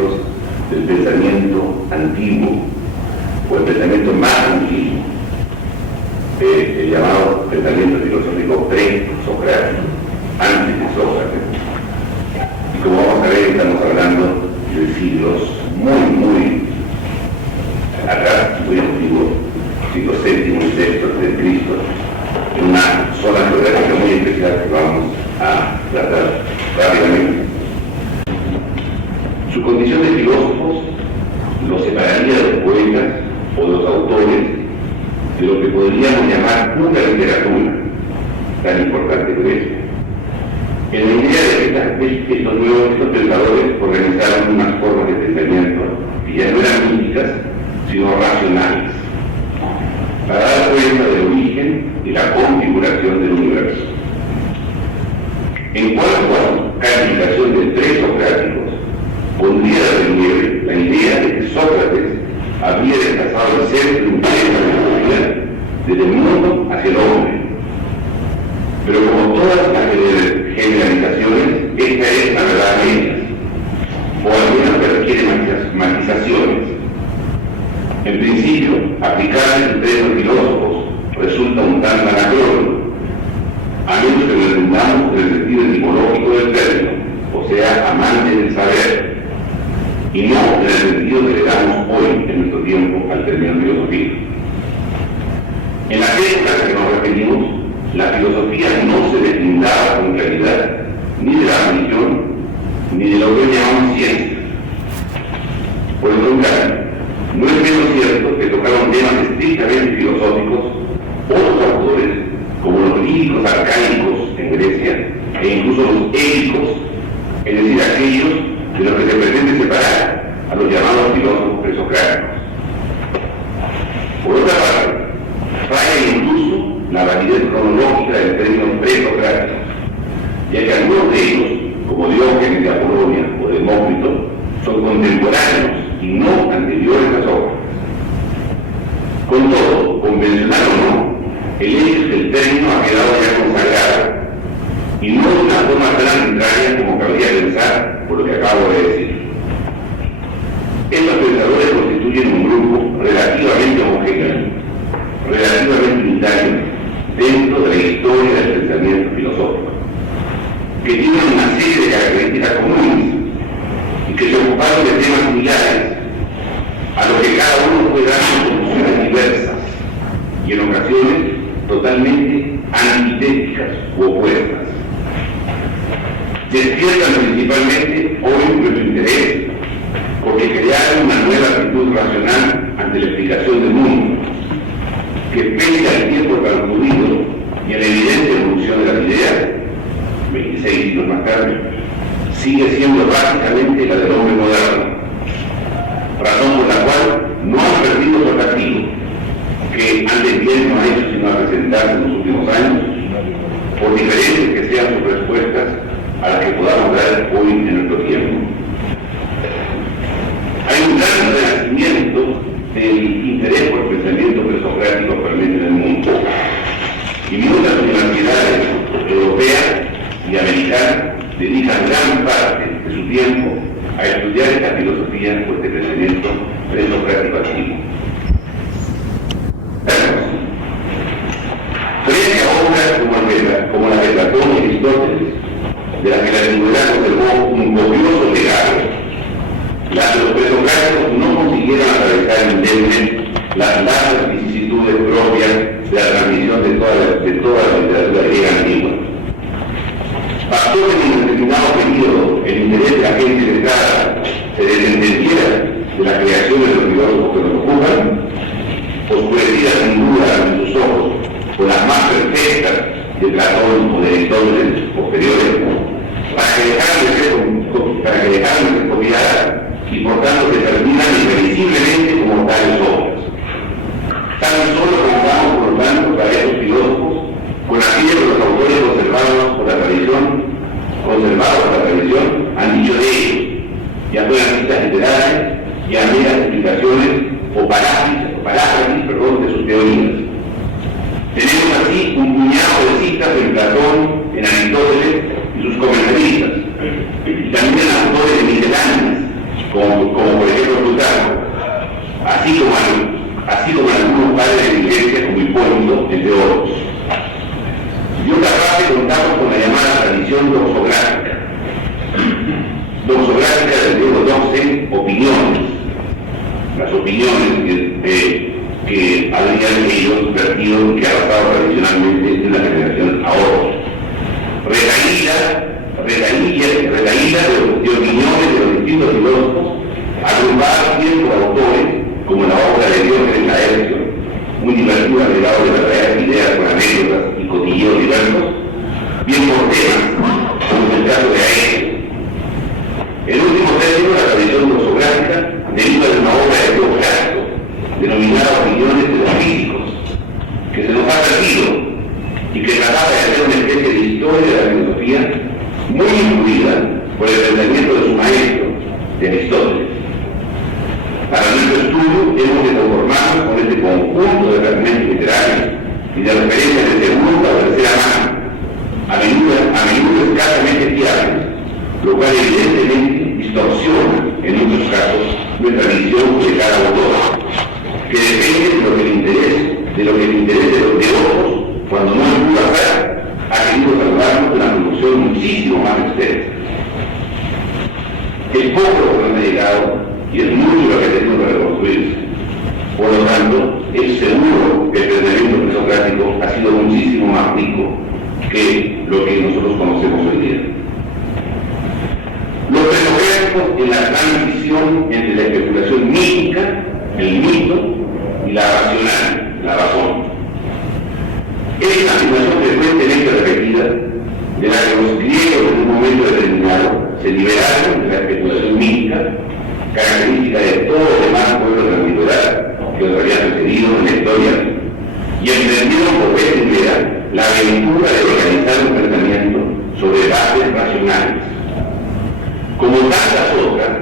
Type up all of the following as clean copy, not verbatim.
aspectos del pensamiento antiguo, o el pensamiento más antiguo, el llamado pensamiento filosófico pre-socrático, antes de Sócrates. Y como vamos a ver, estamos hablando de siglos muy atrás, muy antiguos, siglo VII y VI de Cristo, en una zona geográfica muy especial que vamos a tratar rápidamente. Su condición de filósofos los separaría de los poetas o de los autores de lo que podríamos llamar pura literatura, tan importante que es. En la idea de estos pensadores organizaron unas formas de pensamiento que ya no eran místicas, sino racionales, para dar cuenta del origen y la configuración del universo. En cuanto a calificación de tres socráticos, pondría de relieve la idea de que Sócrates había desplazado el centro de interés de la humanidad desde el mundo hacia el hombre. Pero como todas las generalizaciones, esta es la verdad de ellas, o al menos que requiere matizaciones. En principio, aplicar el criterio de filósofos resulta un tanto anacrónico, a menos que lo entendamos en el sentido etimológico del término, o sea, amantes del saber, y no en el sentido que le damos hoy, en nuestro tiempo, al término filosofía. En la época a la que nos referimos, la filosofía no se deslindaba con claridad ni de la religión, ni de lo que llamamos ciencia. Por el contrario, no es menos cierto que tocaron temas estrictamente filosóficos otros autores, como los líricos arcaicos en Grecia, e incluso los élicos, es decir, aquellos de los que se pretende separar a los llamados filósofos presocráticos. Por otra parte, falla incluso la validez cronológica del término presocrático, ya que algunos de ellos, como Diógenes de Apolonia o Demócrito, son contemporáneos y no anteriores a Sócrates. Con todo, convencional o no, el hecho es que el término ha quedado ya consagrado, y no de una forma tan arbitraria como cabría pensar por lo que acabo de decir. Estos pensadores constituyen un grupo relativamente homogéneo, relativamente unitario, dentro de la historia del pensamiento filosófico, que tienen una serie de características comunes y que se ocuparon de temas similares, a lo que cada uno puede dar soluciones diversas y en ocasiones totalmente antitéticas u opuestas. Despiertan principalmente hoy nuestro interés porque crearon una nueva actitud racional ante la explicación del mundo, que pese al tiempo transcurrido y a la evidente evolución de las ideas, 26 siglos más tarde, sigue siendo básicamente la del hombre moderno, razón por la cual no han perdido su atractivo, que antes bien no ha hecho sino a presentarse en los últimos años, por diferentes que sean sus respuestas a las que podamos dar hoy en nuestro tiempo. Hay un gran renacimiento del interés por el pensamiento presocrático actualmente en el mundo, y muchas universidades europeas y americanas dedican gran parte de su tiempo a estudiar esta filosofía o este pensamiento presocrático activo. Frente a obras como la de Platón y Aristóteles, de las que la antigüedad conservó un copioso legado, las de los presocráticos no consiguieron atravesar indemne las largas vicisitudes propias de la transmisión de toda la literatura griega antigua. Bastó que en un determinado periodo el interés de la gente letrada se desentendiera de las creaciones de los filósofos que nos ocupan, oscurecida sin duda en sus ojos con las más perfectas de Platón o de Aristóteles posteriores, para que dejaran de ser copiadas y por tanto se terminan irrevisiblemente como tales obras. Tan solo contamos, por lo tanto, para estos filósofos con aquello que los autores conservados por la tradición han dicho de ellos, ya fueran citas literarias, ya meras explicaciones o paráfrasis de sus teorías. Tenemos así un puñado de citas en Platón, en Aristóteles y sus comentaristas, y también autores de misceláneas, como por ejemplo Plutarco, así como algunos padres de la iglesia como Hipólito, entre otros. De otra parte, contamos con la llamada tradición doxográfica. Doxográfica del libro doxen, opiniones. Las opiniones que habrían ellos vertido que ha pasado tradicionalmente de una generación a otra. Retaíla de opiniones de los distintos filósofos, agrupadas bien por autores, como la obra de Diógenes Laercio, muy divertido agregado de verdaderas ideas con anécdotas y cotilleos diversos, bien por temas, como es el caso de Aedes. En último término, la tradición doxográfica deriva de una obra de Teofrasto, denominada Opiniones de los Físicos, que se nos ha perdido y que trataba de hacer una especie de historia de la filosofía muy influida por el pensamiento de su maestro, de Aristóteles. Para nuestro estudio hemos de conformarnos con este conjunto de fragmentos literarios y de referencias de segunda o tercera mano, a menudo escasamente fiables, lo cual evidentemente distorsiona, en muchos casos, nuestra visión de cada autor, que depende de lo que le interese de otros, cuando no lo pudo hacer, ha querido salvarnos de una producción muchísimo más extensa. Es poco lo que nos ha llegado y es mucho lo que tenemos que reconstruirse. Por lo tanto, es seguro que el pensamiento presocrático ha sido muchísimo más rico que lo que nosotros conocemos hoy día. Los presocráticos en la transición entre la especulación mítica, el mito y la racional, la razón. Es una afirmación frecuentemente repetida de la que los griegos en un momento determinado se liberaron de la especulación mítica, característica de todos los demás pueblos de la antigüedad que los habían precedido en la historia, y emprendieron por vez primera la aventura de organizar un pensamiento sobre bases racionales. Como tantas otras,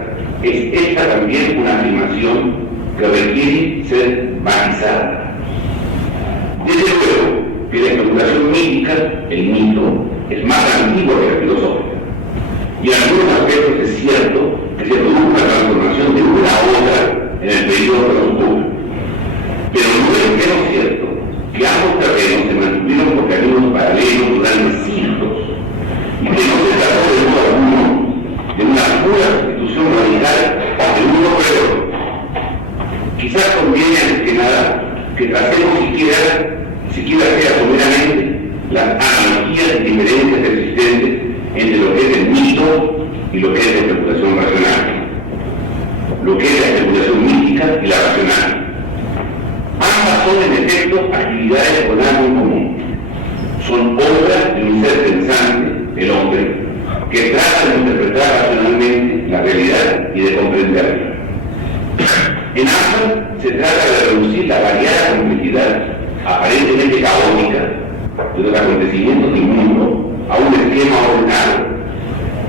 es esta también una afirmación que requiere ser matizada. Desde luego que la especulación mítica, el mito, es más antigua que la filosófica. Y en algunos aspectos es cierto que se produjo una transformación de una a otra en el periodo que nos ocurre. Pero no es menos cierto que ambos terrenos se mantuvieron por caminos paralelos durante siglos y que no se trató de modo alguno de una pura sustitución radical de uno por el otro. Quizás conviene antes que nada que tratemos siquiera sea someramente las analogías y diferencias existentes entre lo que es el mito y lo que es la especulación racional, lo que es la especulación mítica y la racional. Ambas son en efecto actividades con algo en común. Son obras de un ser pensante, el hombre, que trata de interpretar racionalmente la realidad y de comprenderla. En ambas se trata de reducir la variada complejidad aparentemente caótica de los acontecimientos del mundo a un esquema ordenado,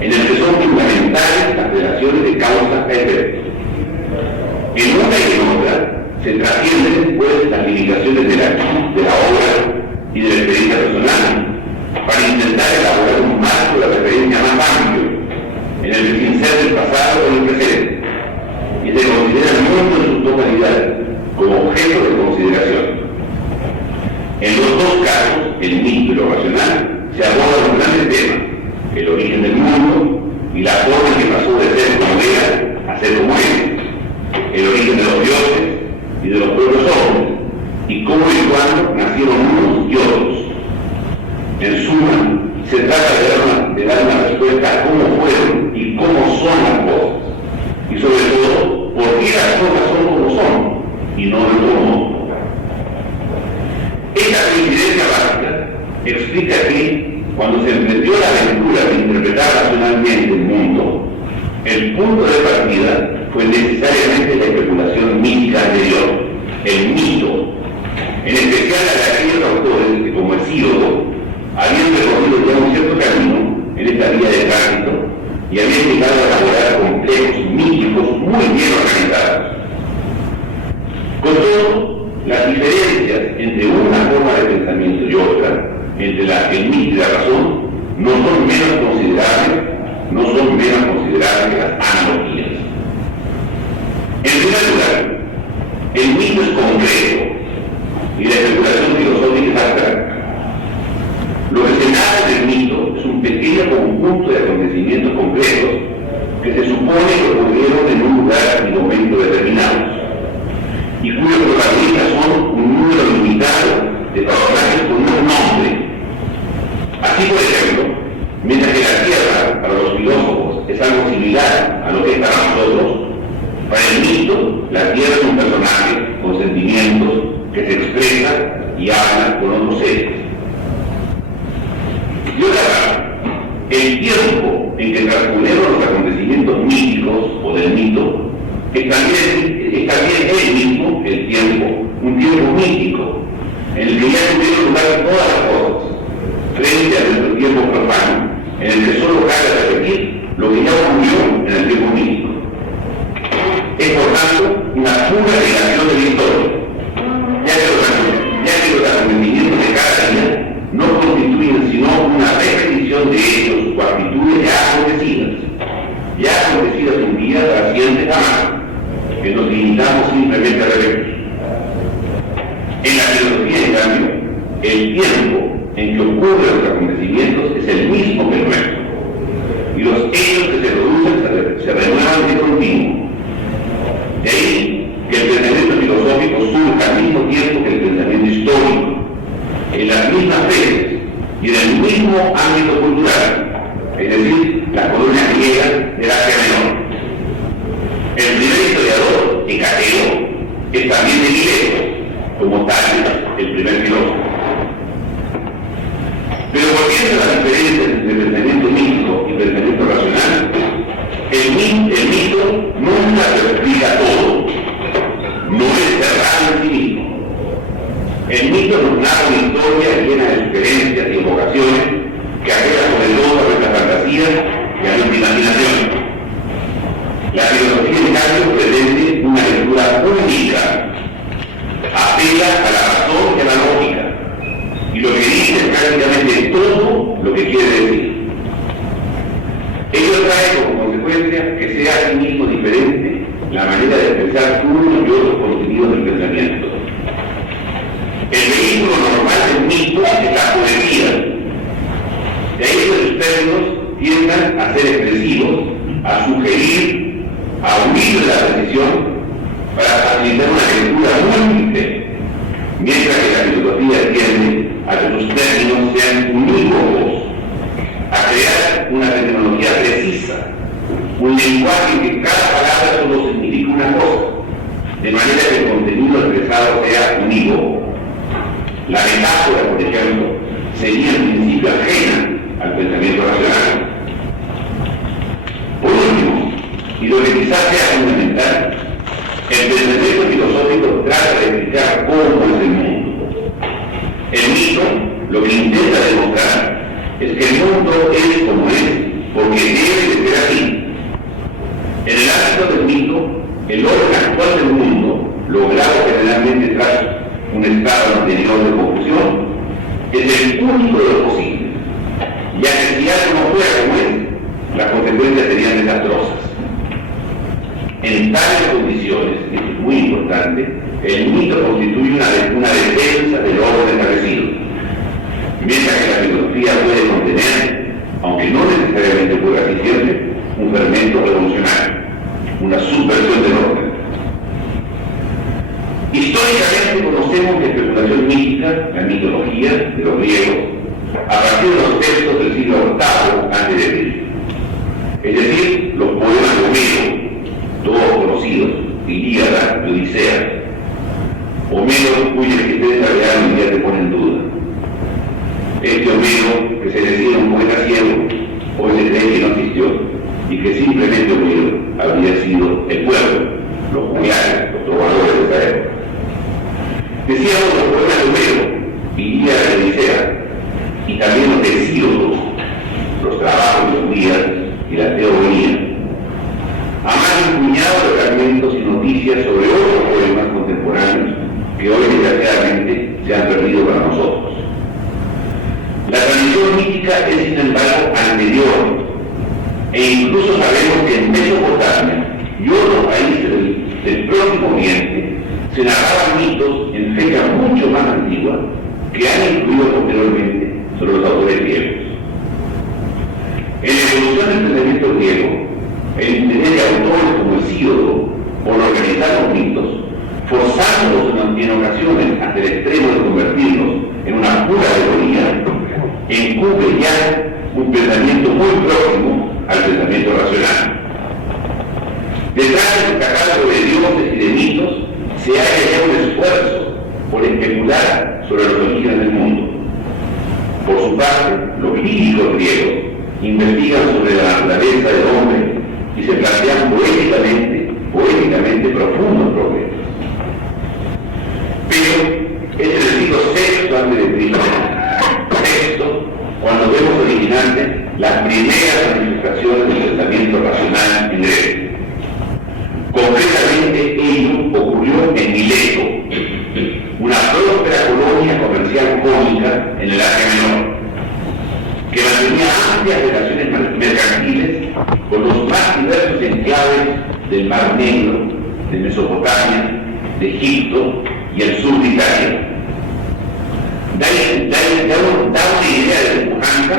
en el que son fundamentales las relaciones de causa a efecto. En una y en otra se trascienden pues las limitaciones de la obra y de la experiencia personal, para intentar elaborar un marco de referencia más amplio, en el que se inserta el pasado con el presente, y se considera el mundo en su totalidad como objeto de consideración. En los dos casos, el mito y lo racional, se abordan los grandes temas: el origen del mundo y la forma en que pasó de ser como era a ser como es, el origen de los dioses y de los pueblos hombres, y cómo y cuándo nacieron unos y otros. En suma, se trata de dar una respuesta a cómo fueron y cómo son las cosas, y sobre todo, por qué las cosas son como son y no de otro modo. Esta coincidencia básica explica que, cuando se emprendió la aventura de interpretar racionalmente el mundo, el punto de partida fue necesariamente la especulación mítica anterior, el mito, en especial a aquellos autores que, como Hesíodo, habían recorrido ya un cierto camino en esta vía de tránsito y habían llegado a elaborar complejos míticos muy bien organizados. Con todo, las diferencias entre una forma de pensamiento y otra, entre el mito y la razón, no son menos considerables que las analogías. mito, la Tierra es un personaje con sentimientos que se expresa y habla con otros seres. Y otra parte, el tiempo en que transcurrieron los acontecimientos míticos o del mito es también el mismo, el tiempo, un tiempo mítico, en el que ya tuvieron lugar todas las cosas, frente a nuestro tiempo profano, en el que solo cabe repetir lo que ya ocurrió en el tiempo mítico. Es por tanto una pura relación de la historia, ya que los acontecimientos de cada día no constituyen sino una repetición de hechos o actitudes ya acontecidas un día trasciende jamás, que nos limitamos simplemente a repetir. En la filosofía, en cambio, el tiempo en que ocurren los acontecimientos es el mismo que el nuestro, y los hechos que se producen se renuevan de continuo. De ahí que el pensamiento filosófico surja al mismo tiempo que el pensamiento histórico, en las mismas veces y en el mismo ámbito cultural, es decir, las colonias griegas del Asia Menor. El primer historiador, Hecateo, es también de Mileto, como tal, el primer filósofo. Pero volviendo a las diferencias entre pensamiento mítico y pensamiento racional, el mito nunca se explica todo, no es cerrado en sí mismo. El mito nos narra una historia llena de sugerencias y evocaciones que apela sobre todo a nuestras fantasías y a nuestra imaginación. La filosofía, en cambio, pretende una lectura única, apela a la razón y a la lógica, y lo que dice es prácticamente todo lo que quiere decir. Ello trae como consecuencia que sea a sí mismo diferente la manera de pensar unos y otros contenidos del pensamiento. El vehículo normal del mito es la poesía. De ahí que sus términos tiendan a ser expresivos, a sugerir, a unir la precisión para facilitar una lectura múltiple, mientras que la filosofía tiende a que sus términos sean unívocos, a crear una terminología precisa, un lenguaje en que cada palabra solo significa una cosa, de manera que el contenido expresado sea unívoco. La metáfora, por ejemplo, sería en principio ajena al pensamiento racional. Por último, y lo que quizás sea fundamental, el pensamiento filosófico trata de explicar cómo es el mundo. El mito lo que intenta demostrar es que el mundo es como es, porque debe de ser así. En el ámbito del mito, el orden actual del mundo, logrado generalmente tras un estado anterior de confusión, es el único de lo posible, ya que si algo no fuera como es, las consecuencias serían desastrosas. En tales condiciones, y esto es muy importante, el mito constituye una defensa del orden establecido, mientras que la filosofía puede contener, aunque no necesariamente ocurra así siempre, un fermento revolucionario, una subversión del orden. Históricamente conocemos la especulación mítica, la mitología de los griegos, a partir de los textos del siglo VIII a.C., es decir, los poemas de Homero, todos conocidos, Ilíada y Odisea. Homero, cuya existencia real hoy día se pone en duda. Este Homero, que se decía un poeta ciego, hoy se cree que no existió, y que simplemente Homero habría sido el pueblo, los julianes, los trovadores de esa época. Decíamos los poemas de Homero, Ilíada y Odisea, y también los de Hesíodo, los trabajos de los días y la teogonía. Además, un puñado de fragmentos y noticias sobre otros poemas contemporáneos que hoy desgraciadamente se han perdido para nosotros. La tradición mítica es, sin embargo, anterior, e incluso sabemos que en Mesopotamia y otros países del Próximo Oriente se narraban mitos en fecha mucho más antigua que han influido posteriormente sobre los autores griegos. En la evolución del pensamiento griego, el interés de autores como Hesíodo por organizar los mitos, forzándolos en ocasiones hasta el extremo de convertirlos en una pura alegoría, encubre ya un pensamiento muy próximo al pensamiento racional. Detrás de su catálogo de dioses y de mitos se halla ya un esfuerzo por especular sobre los orígenes del mundo. Por su parte, los líricos griegos investigan sobre la naturaleza del hombre y se plantean poéticamente profundos problemas. Pero es en el siglo VI a.C., cuando vemos originarse las primeras manifestaciones del pensamiento racional en Grecia. Concretamente, ello ocurrió en Mileto, una próspera colonia comercial jónica en el Asia Menor, que mantenía amplias relaciones mercantiles con los más diversos enclaves del Mar Negro, de Mesopotamia, de Egipto y el sur de Italia. Da una idea de semejanza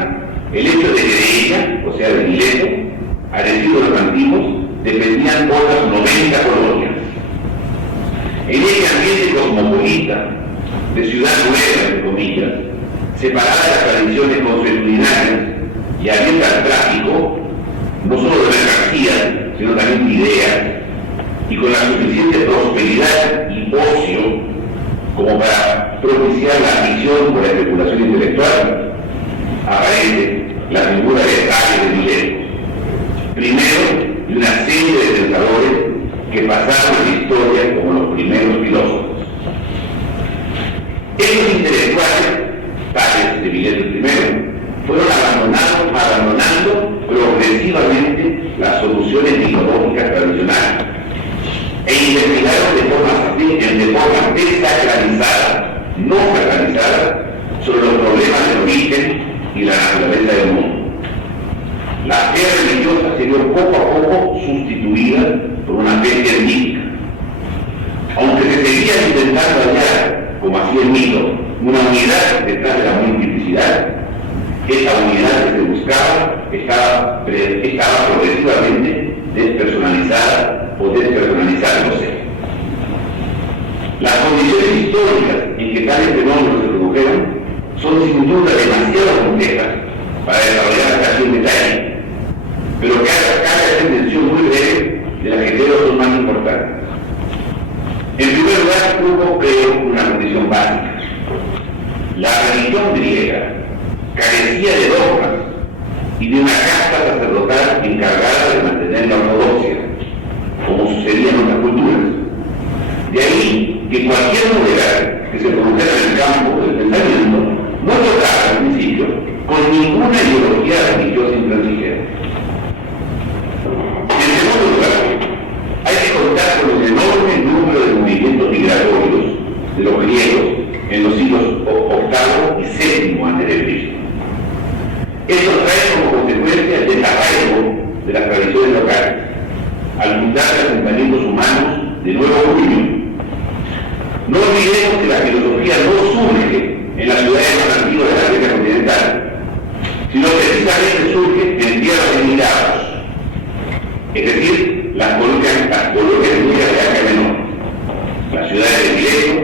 el hecho de que de ella, o sea de Mileto, a decir de los antiguos, dependían otras 90 colonias. En ese ambiente cosmopolita, de ciudad nueva, entre comillas, separada de las tradiciones consuetudinarias y abierta al tráfico, no solo de mercancías, sino también de ideas, y con la suficiente prosperidad y ocio como para propiciar la ambición por la especulación intelectual, aparece la figura de Tales de Mileto, primero de una serie de pensadores que pasaron a la historia como los primeros filósofos. Estos intelectuales, Tales de Mileto primero, fueron abandonando progresivamente las soluciones mitológicas tradicionales e investigaron de forma desacralizada, no sacralizada, sobre los problemas del origen y la naturaleza del mundo. La fe religiosa se vio poco a poco sustituida por una fe científica. Aunque se seguía intentando hallar, como hacía el mito, una unidad detrás de la multiplicidad, esa unidad que se buscaba estaba progresivamente despersonalizada o despersonalizándose. Las condiciones históricas en que tales fenómenos se produjeron son sin duda demasiado complejas para desarrollar casi en detalle, pero cabe hacer mención muy breve de las que creo son más importantes. En primer lugar, hubo, creo, una condición básica. La religión griega carecía de dogmas y de una casta sacerdotal encargada de mantener la ortodoxia, como sucedía en otras culturas. De ahí que cualquier novedad que se produjera en el campo del pensamiento no tocaba al principio con ninguna ideología religiosa intransigente. En segundo lugar, hay que contar con los enormes números de movimientos migratorios de los griegos en los siglos VIII y VII antes de Cristo. Esto trae como consecuencia el desarraigo de las tradiciones locales, al juntarse asentamientos humanos de nuevo origen. No olvidemos que la filosofía no surge en las ciudades más antiguas de la Grecia continental, sino precisamente surge en tierras de Milados, es decir, las colonias griegas de Asia Menor, las ciudades de Mileto,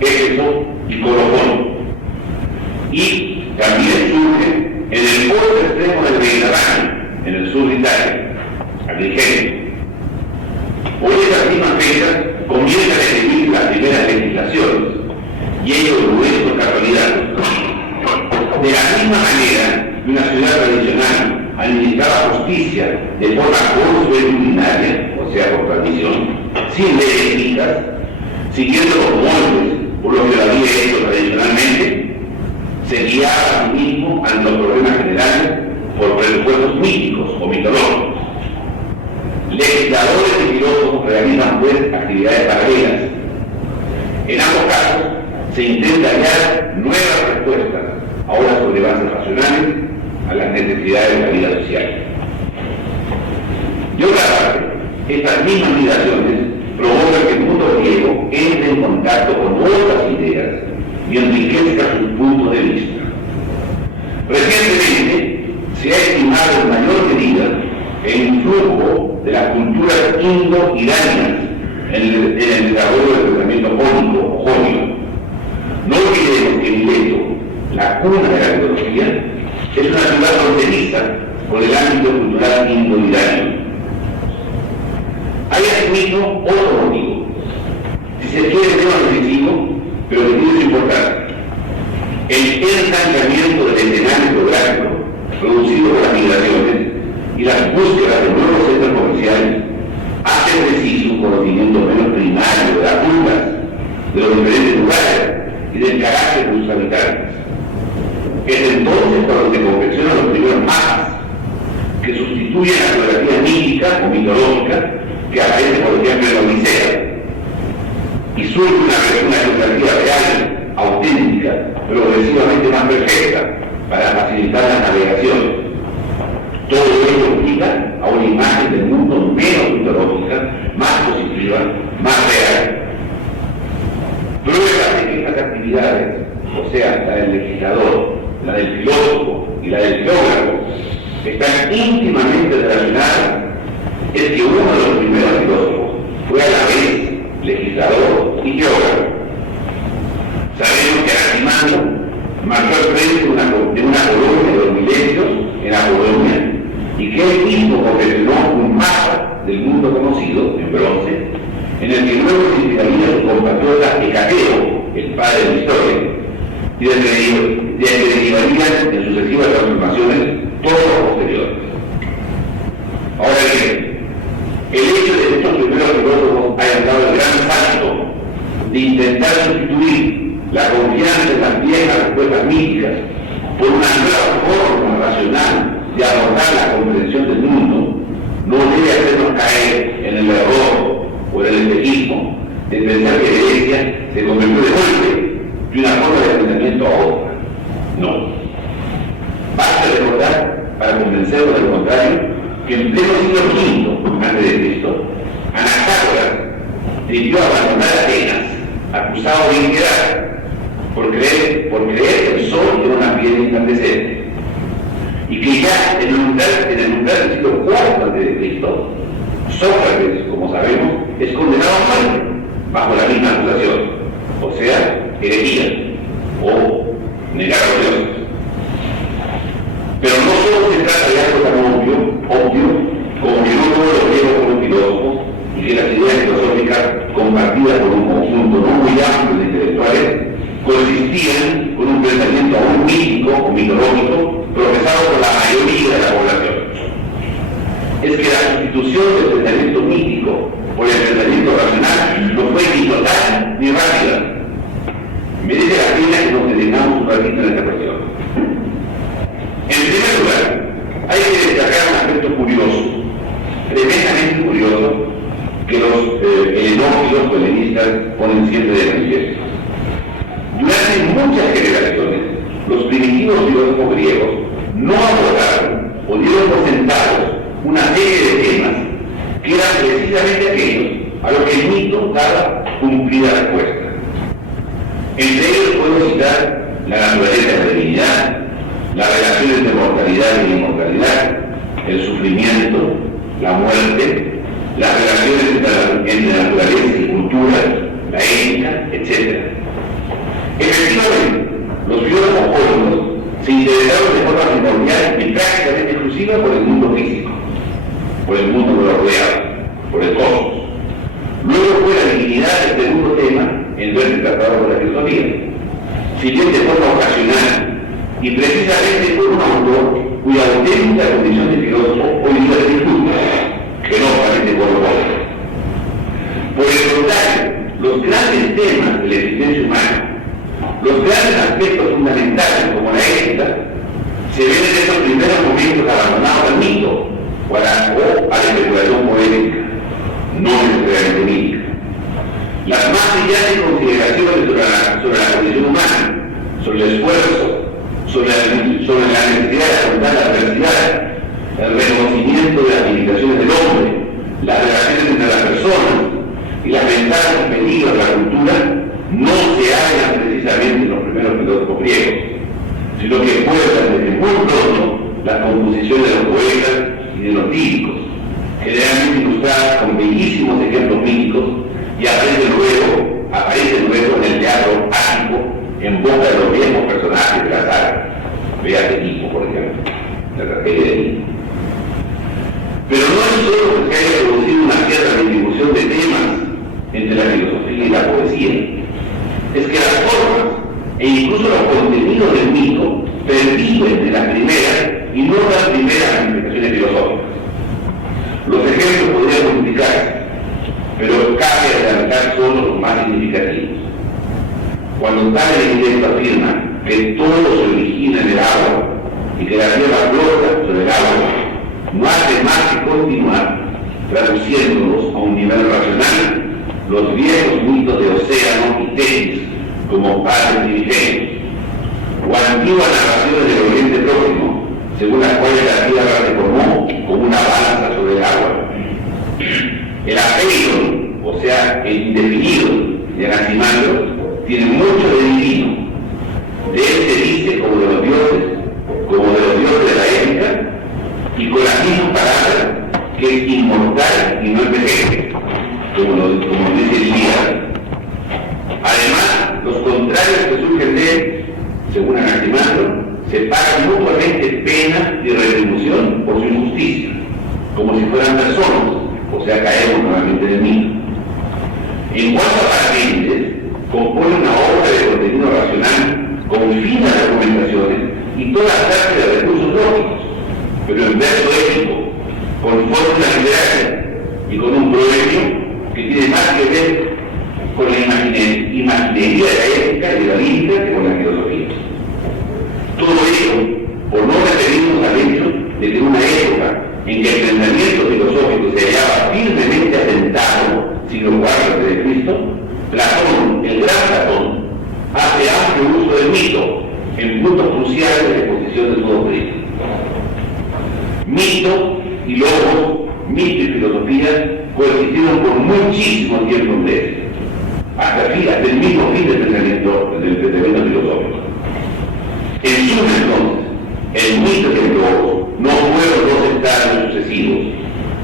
Éfeso y Colofón, y también surge en el otro extremo del Mediterráneo, en el sur de Italia, Agrigento. Por esas mismas fechas comienzan a escribir las primeras legislaciones, y ello no es por casualidad. De la misma manera que una ciudad tradicional administraba justicia de forma consuetudinaria, o sea, por tradición, sin leyes fijas, siguiendo los moldes por lo que lo había hecho tradicionalmente, se guiaba a sí mismo ante los problemas generales por presupuestos míticos o mitológicos. Legisladores y filósofos realizan pues actividades paralelas. En ambos casos se intenta hallar nuevas respuestas, ahora sobre bases racionales, a las necesidades de la vida social. De otra parte, estas mismas migraciones provocan que el mundo griego entre en contacto con otras ideas y enriquezca sus puntos de vista. Recientemente se ha estimado en mayor medida el influjo de las culturas indo-iranias en el desarrollo del pensamiento jónico o jónico. No olvidemos que Mileto, la cuna de la filosofía, es una ciudad fronteriza por el ámbito cultural indo-iranio. Hay asimismo otro motivo. Si se quiere tema decisivo, pero que tiene su importancia. El estancamiento del escenario geográfico producido por las migraciones y las búsquedas de nuevos centros comerciales hace preciso un conocimiento menos primario de las rutas, de los diferentes lugares y del carácter de sus habitantes. Es entonces cuando se confeccionan los primeros mapas que sustituyen a la geografía mítica o mitológica que aparece, por ejemplo, en la Odisea, y surge una geografía real, auténtica, progresivamente más perfecta para facilitar la navegación. Todo ello implica a una imagen del mundo menos mitológica, más positiva, más real. Pruebas de que estas actividades, o sea, la del legislador, la del filósofo y la del geógrafo, están íntimamente relacionadas, es que uno de los primeros filósofos fue a la vez legislador y geógrafo. Sabemos que Anaximandro marcó el frente de una colonia de los milesios en Apolonia y que él mismo confeccionó un mapa del mundo conocido en bronce, en el que luego se inspiraría su compatriota Hecateo, el padre de la historia, y de que derivarían en sucesivas transformaciones todos los posteriores. Ahora bien, el hecho de que estos primeros filósofos hayan dado el gran salto de intentar sustituir la confianza en las viejas respuestas míticas por una nueva forma racional de abordar la comprensión del mundo, no debe hacernos caer en el error o en el espejismo de pensar que la Iglesia se convirtió de golpe de una forma de pensamiento a otra. No. Basta recordar, para convencernos del contrario, que en pleno siglo V antes de Cristo, Anaxágoras debió abandonar Atenas, acusado de iniquidad, por creer que el sol era una piedra incandescente. Y que ya en el umbral del siglo IV antes de Cristo, Sócrates, como sabemos, es condenado a muerte bajo la misma acusación, o sea, herejía o negar a los dioses. Pero no solo se trata de algo tan obvio, como que no todos los griegos fueron filósofos y que las ideas filosóficas compartidas por un conjunto no muy amplio de intelectuales consistían con un pensamiento aún mítico o mitológico profesado por la mayoría de la población. Es que la sustitución del pensamiento mítico por el pensamiento racional no fue ni total ni rápida. Merece la pena que nos detengamos un ratito en esta cuestión. En primer lugar, hay que destacar un aspecto curioso, tremendamente curioso, que los helenófilos o helenistas ponen siempre de manifiesto. Durante muchas generaciones, los primitivos filósofos griegos no abordaron o dieron por sentados una serie de temas que eran precisamente aquellos a los que el mito daba cumplida respuesta. Entre ellos puedo citar la naturaleza de la divinidad, las relaciones entre mortalidad y inmortalidad, el sufrimiento, la muerte, las relaciones entre naturaleza y cultura, la ética, etc. Efectivamente, los filósofos jóvenes se interesaron de forma primordial y prácticamente exclusiva por el mundo físico, por el mundo que lo rodeaba, por el cosmos. Luego fue la divinidad el segundo tema en verse tratado por la filosofía, si bien de forma ocasional y precisamente por un autor cuya auténtica condición de filósofo hoy día es injusta, que no parece por los otros. Por el contrario, los grandes temas de la existencia humana, los grandes aspectos fundamentales como la ética, se ven en esos primeros momentos abandonados al mito o a la especulación poética, no necesariamente mítica. Las más brillantes consideraciones sobre la condición humana, sobre el esfuerzo, sobre la necesidad de afrontar la adversidad, el reconocimiento de las limitaciones del hombre, las relaciones entre las personas y las ventajas y peligros de la cultura, no se hallan precisamente en los primeros filósofos griegos, sino que fuerzan desde muy pronto las composiciones de los poetas y de los líricos, generalmente ilustradas con bellísimos ejemplos míticos y aparecen luego en el teatro ático en boca de los viejos personajes de la saga. Vea Edipo, por ejemplo, la tragedia de Edipo. Pero no es solo que se haya producido una cierta distribución entre la filosofía y la poesía es que las formas e incluso los contenidos del mito perviven de las primeras y no las primeras manifestaciones filosóficas. Los ejemplos podrían multiplicarse, pero cabe adelantar solo los más significativos. Cuando Tales de Mileto afirma que todo se origina en el agua y que la tierra flota sobre el agua, no hace más que continuar traduciéndolos a un nivel racional los viejos mitos de Océano y Tetis como padres primigenios, o antiguas narraciones del Oriente Próximo, según las cuales la tierra se formó como una balanza sobre el agua. El apeiron, o sea, el indefinido de Anaximandro, tiene mucho de divino. De él se dice como de los dioses de la época, y con las mismas palabras que es inmortal y no envejece, como dice Elías. Además, los contrarios que surgen de él, según Anaximandro, se pagan mutuamente pena y retribución por su injusticia, como si fueran personas, o sea, caemos nuevamente en el mito. En cuanto a Parménides, compone una obra de contenido racional con finas argumentaciones y toda clase de recursos lógicos, pero en verso épico, con fórmulas literarias y con un proverbio que tiene más que ver con la imaginería de la ética y de la lírica que con la filosofía. Todo ello por no referirnos al hecho de que en una época en que el pensamiento filosófico se hallaba firmemente asentado, siglo IV a.C., Platón, el gran Platón, hace amplio uso del mito en puntos cruciales de la exposición de su doctrina. Mito y logos, mito y filosofía coexistieron por muchísimo tiempo en Grecia, hasta el mismo fin del pensamiento filosófico. En suma, entonces, el mito y el logos no fueron dos estados sucesivos,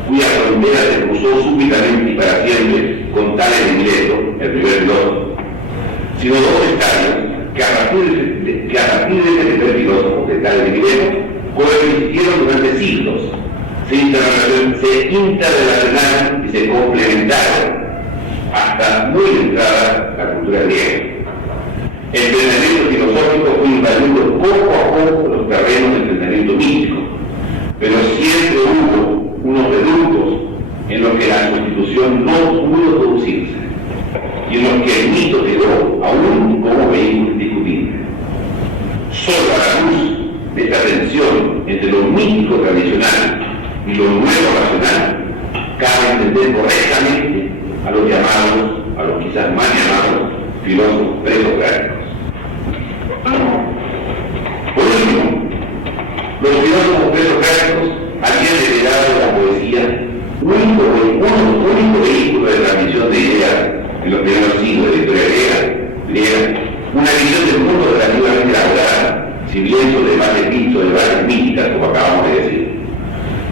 cuya frontera se cruzó súbitamente y para siempre con Tales de Mileto, el primer filósofo, sino dos estadios que a partir de ese primer filósofo, de Tales de Mileto, coexistieron durante siglos, se interrelacionaron y se complementaron hasta muy entrada la cultura griega. El pensamiento filosófico fue invadiendo poco a poco los terrenos del pensamiento místico, pero siempre hubo unos reductos en los que la sustitución no pudo producirse y en los que el mito quedó aún como vehículo indiscutible. Solo a la luz de esta tensión entre lo místico tradicional y lo nuevo racional, cabe entender correctamente a los quizás mal llamados filósofos presocráticos. Por último, los filósofos presocráticos habían heredado de la poesía único vehículo de transmisión de ideas en los primeros siglos de la historia griega, una visión del mundo relativamente elaborada, si bien sobre bases místicas, como acabamos de decir.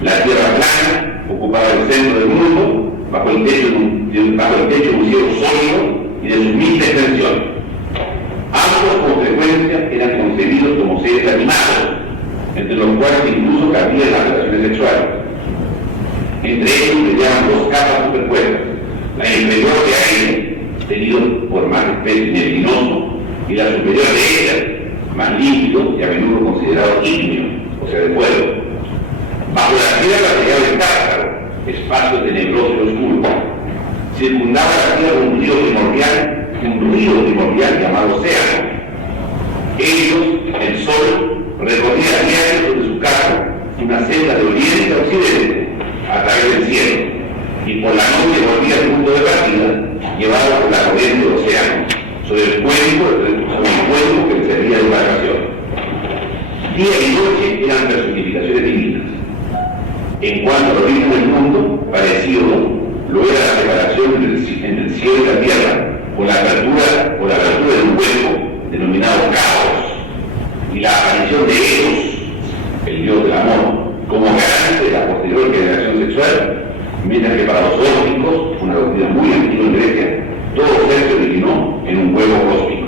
La tierra plana ocupaba el centro del mundo, bajo el techo de un cielo sólido y de su misma extensión. Ambos con frecuencia eran concebidos como seres animados, entre los cuales incluso cabían las relaciones sexuales. Entre ellos brillaban dos capas superpuestas, la inferior de aire, tenido por más espeso y neblinoso, y la superior de ella, más líquido y a menudo considerado ígneo, o sea, de fuego. Bajo la tierra se hallaba el Tártaro, espacio tenebroso y oscuro. Circundaba la tierra un río primordial llamado Océano. Ellos, el sol, recorría a diario sobre su carro una senda de oriente a occidente a través del cielo, y por la noche volvía al punto de partida, llevado por la corriente del océano, sobre el cuerpo que le servía de embarcación. Día y noche eran personificaciones divinas. En cuanto al origen del mundo, parecido lo era la separación entre el cielo y la tierra, por la apertura de un hueco denominado caos, y la aparición de Eros, el dios del amor, como garante de la posterior generación sexual, mientras que para los ópticos, una doctrina muy antigua en Grecia, todo ser se originó en un huevo cósmico.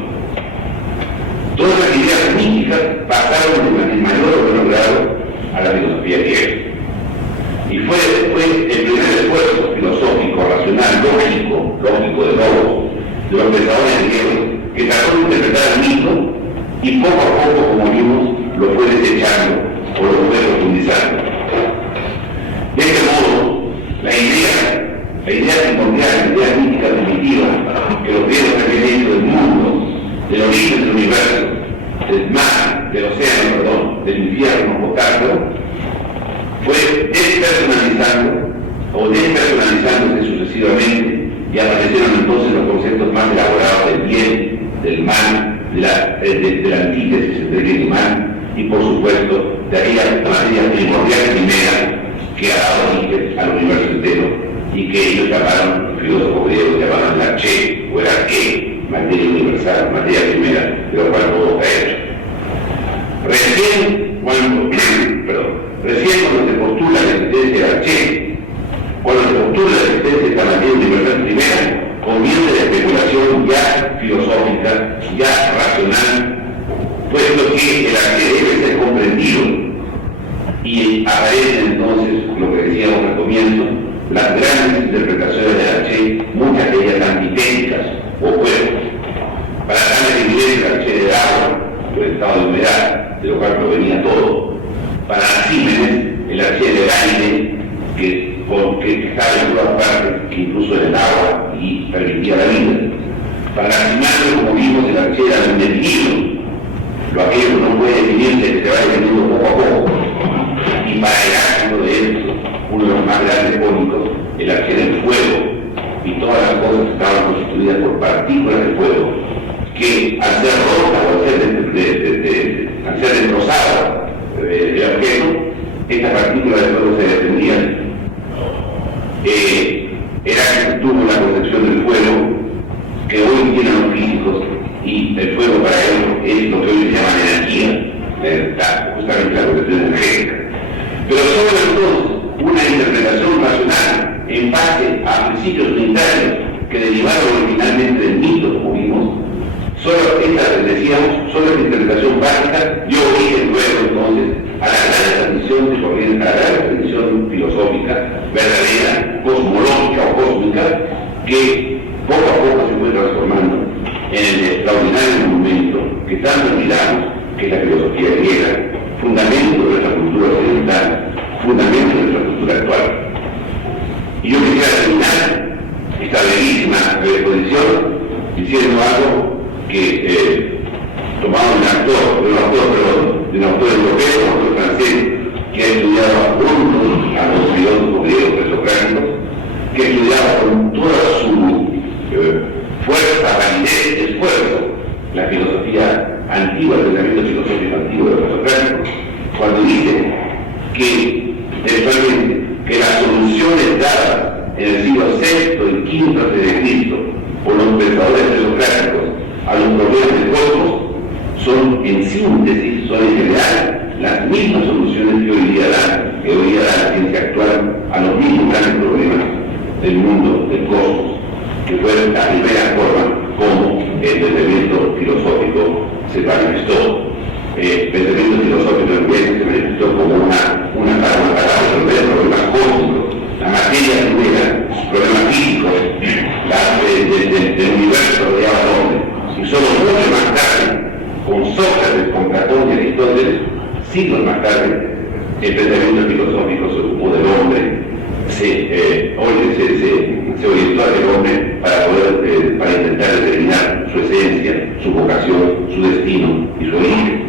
Todas las ideas místicas pasaron en mayor o menor grado a la filosofía griega. Y fue después el primer esfuerzo filosófico, racional, lógico de los pensadores griegos que trató de interpretar el mito y poco a poco, como vimos, lo fue desechando o lo fue profundizando. De este modo, la idea primordial, la idea mítica primitiva que los griegos habían hecho del mundo, del origen del universo, del mar, del océano, perdón, del infierno o tardo, fue despersonalizándose sucesivamente y aparecieron entonces los conceptos más elaborados del bien, del mal, de la antítesis entre bien y mal, y por supuesto de aquella materia primordial primera que ha dado origen al universo entero y que ellos llamaron, los filósofos griegos llamaban la che o el arqué, materia universal, materia primera, de lo cual todo está hecho. Recién cuando se postula la existencia del arché, cuando se postula la existencia de esta materia universal primera, comienza la especulación ya filosófica, ya racional, puesto que el arché debe ser comprendido y aparecen entonces, lo que decíamos al comienzo, las grandes interpretaciones del arché, muchas de ellas antitéticas o opuestas. Para darle evidencia el arché del agua, por el estado de humedad, de lo cual provenía todo. Para Arquímedes, el arché del aire, que estaba en todas partes, que incluso en el agua, y permitía la vida. Para Anaximandro, como vimos, el arché era un definido, lo aquello que no puede definirse, que se va definiendo poco a poco. Y para Heráclito, de estos, uno de los más grandes cómicos, el arché del fuego, y todas las cosas estaban constituidas por partículas de fuego, que al ser rotas o al ser destrozadas el objeto, estas partículas de fuego se desprendían. Heráclito tuvo la concepción del fuego que hoy tienen los físicos, y el fuego para él es lo que hoy se llama energía, justamente la concepción energética. Pero sobre todo una interpretación racional en base a principios unitarios que derivaron originalmente del mito, como vimos. Solo esta interpretación básica dio origen luego entonces a la gran tradición filosófica verdadera, cosmológica o cósmica, que poco a poco se fue transformando en el extraordinario monumento que tanto admiramos, que es la filosofía griega, fundamento de nuestra cultura occidental, fundamento de nuestra cultura actual. Y yo quisiera terminar esta bellísima exposición diciendo algo que tomado de un autor europeo, un autor francés, que ha estudiado a los filósofos griegos presocráticos, que ha estudiado con toda su fuerza, validez, esfuerzo, la filosofía antigua, el pensamiento filosófico antiguo de los presocráticos, cuando dice que textualmente que las soluciones dadas en el siglo VI y V a.C. por los pensadores presocráticos a los problemas del cosmos son en síntesis, son en general las mismas soluciones que hoy día da la ciencia actual a los mismos grandes problemas del mundo, del cosmos, que fue la primera forma como el pensamiento filosófico se manifestó. El pensamiento filosófico en vez se manifestó como una palabra para resolver problemas cósmicos, la materia primera, problemas físicos, del universo rodeado al hombre. Y solo mucho más tarde, con Sócrates, con Platón y Aristóteles, siglos más tarde, el pensamiento filosófico se ocupó del hombre, se orientó hacia el hombre para intentar determinar su esencia, su vocación, su destino y su origen.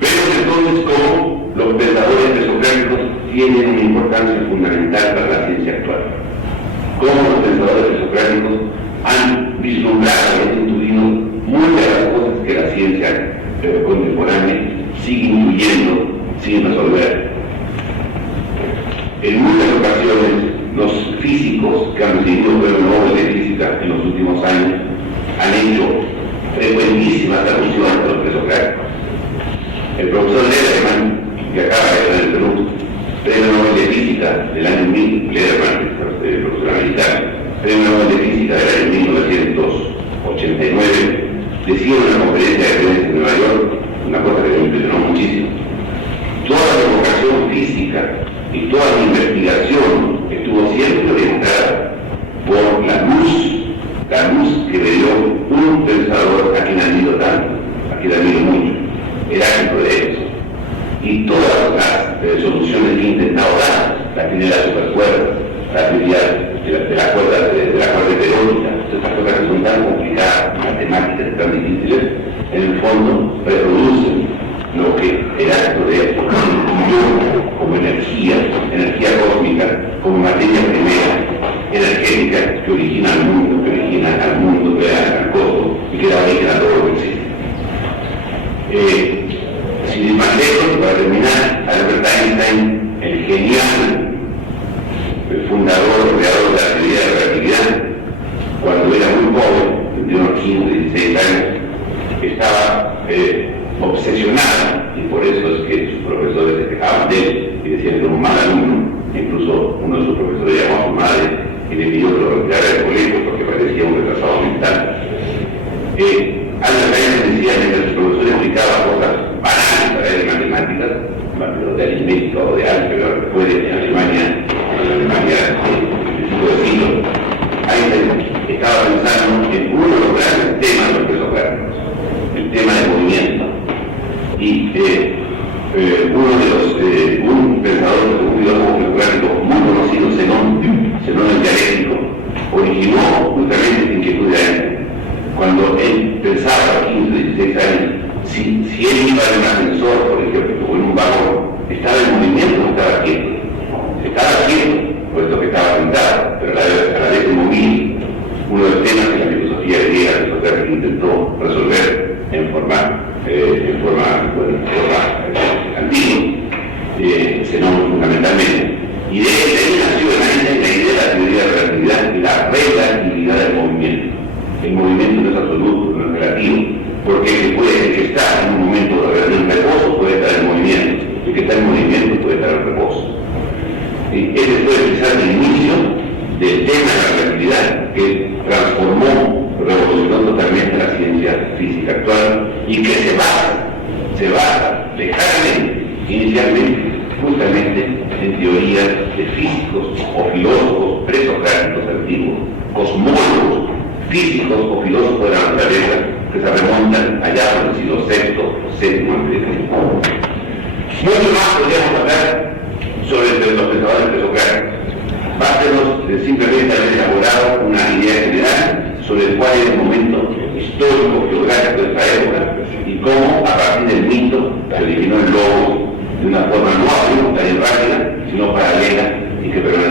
Vemos entonces cómo los pensadores presocráticos tienen una importancia fundamental para la ciencia actual. Cómo los pensadores presocráticos han vislumbrado y intuido muchas de las cosas que la ciencia contemporánea sigue intuyendo sin resolver. En muchas ocasiones, los físicos que han recibido premios Nobel de Física en los últimos años han hecho frecuentísimas alusiones a los presocráticos. El profesor Lederman, que acaba de estar en el Perú, premio Nobel de Física del año 1000, Lederman, el profesor americano, premio Nobel de Física del año 1989, decía en una conferencia de prensa en Nueva York, una cosa que me impresionó muchísimo: toda la vocación física y toda la investigación estuvo siempre orientada por la luz, la la luz que me dio un pensador a quien admiro tanto, a quien admiro mucho, Heráclito de Éfeso. Y todas las soluciones que he intentado dar, la teoría de las supercuerdas, la teoría de la cuerda heterónica, estas cosas que son tan complicadas, matemáticas tan difíciles, en el fondo reproducen lo que Heráclito de Éfeso incluyó como energía cósmica, como materia primera, energética, que origina al mundo, que da al cosmos y que da origen a todo lo que existe. Sin ir más lejos, para terminar, Albert Einstein, el genial, el fundador, creador de la teoría de la relatividad, cuando era muy joven, de unos 15, 16 años, estaba obsesionado, y por eso es que sus profesores se quejaban de él y decían que era un mal alumno. Incluso uno de sus profesores llamó a su madre y le pidió que lo retirara del colegio porque parecía un retrasado mental. Albert Einstein decía, mientras su profesor explicaba cosas banales para él de matemáticas, de aritmética o de álgebra, recuerden en Alemania del siglo, Einstein estaba pensando en uno de los grandes temas de los presocráticos, el tema del movimiento. Y un pensador presocrático muy conocido, Zenón el dialéctico, originó justamente esta inquietud de Einstein. Cuando él pensaba a 15, 16 años, si él iba en un ascensor, por ejemplo, o en un vagón, ¿estaba en movimiento o estaba quieto? Estaba quieto, puesto que estaba sentado, pero a la vez movía. Uno de los temas que la filosofía griega de Sócrates intentó resolver en forma antigua, Zenón fundamentalmente. Y de ahí nació en Einstein la idea de la teoría de la relatividad y la relatividad del movimiento. El movimiento no es absoluto, no es relativo, porque el que está en un momento de reposo puede estar en movimiento, el que está en movimiento puede estar en reposo. Ese fue quizás el inicio del tema de la relatividad que transformó, revolucionó totalmente la ciencia física actual y que se basa lejalmente, inicialmente, justamente en teorías de físicos o filósofos presocráticos antiguos, cosmólogos, físicos o filósofos de la naturaleza que se remontan allá por el siglo VI, VII a.C. Mucho más podríamos hablar sobre los pensadores presocráticos. Bástenos simplemente haber elaborado una idea general sobre cuál es el momento histórico, geográfico de esta época y cómo a partir del mito se originó el logos de una forma no abrupta y rápida, sino paralela y que permanece